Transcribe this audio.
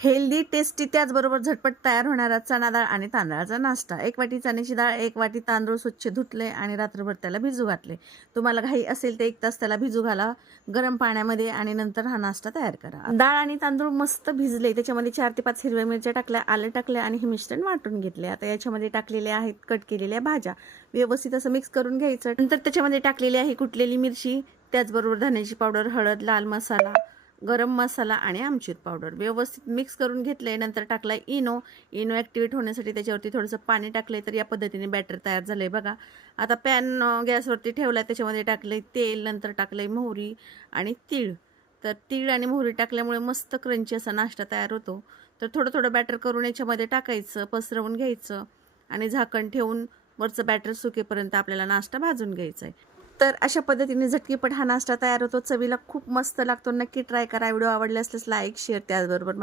Healthy, tasty त्याचबरोबर झटपट तयार होणारा चणा डाळ आणि तांदळाचा नाश्ता. 1 वाटी चण्याची डाळ, 1 वाटी तांदूळ स्वच्छ धुतले आणि रात्रभर त्याला भिजू घातले. तुम्हाला घाई असेल तर 1 तास त्याला भिजू घाला गरम पाण्यामध्ये आणि नंतर हा नाश्ता तयार करा. डाळ आणि तांदूळ मस्त भिजले, त्याच्यामध्ये 4 ते 5 हिरव्या मिरच्या टाकल्या, आलं टाकलं आणि हे मिश्रण वाटून घेतले. आता याच्यामध्ये टाकलेले आहेत कट केलेल्या भाज्या, व्यवस्थित असं मिक्स करून घ्यायचं. नंतर त्याच्यामध्ये टाकलेली आहे कुटलेली मिरची, त्याचबरोबर धण्याची पावडर, हळद, लाल मसाला, गरम मसाला आणि आमचूर पावडर व्यवस्थित मिक्स करून घेतले. नंतर टाकला इनो ॲक्टिवेट होण्यासाठी त्याच्यावरती थोडंसं पाणी टाकले, तर या पद्धतीने बॅटर तयार झालंय बघा. आता पॅन गॅसवरती ठेवला, त्याच्यामध्ये टाकले तेल, नंतर टाकले मोहरी आणि तीळ. तर तीळ आणि मोहरी टाकल्यामुळे मस्त क्रंची असा नाश्ता तयार होतो. तर थोडं थोडं बॅटर करून याच्यामध्ये टाकायचं, पसरवून घ्यायचं आणि झाकण ठेवून वरचं बॅटर सुकेपर्यंत आपल्याला नाश्ता भाजून घ्यायचा आहे. तर अशा पद्धतीने झटकीपट हा नाश्ता तयार होतो. चवीला खूप मस्त लागतो. नक्की ट्राय करा. व्हिडिओ आवडले असल्यास लाईक, शेअर त्याचबरोबर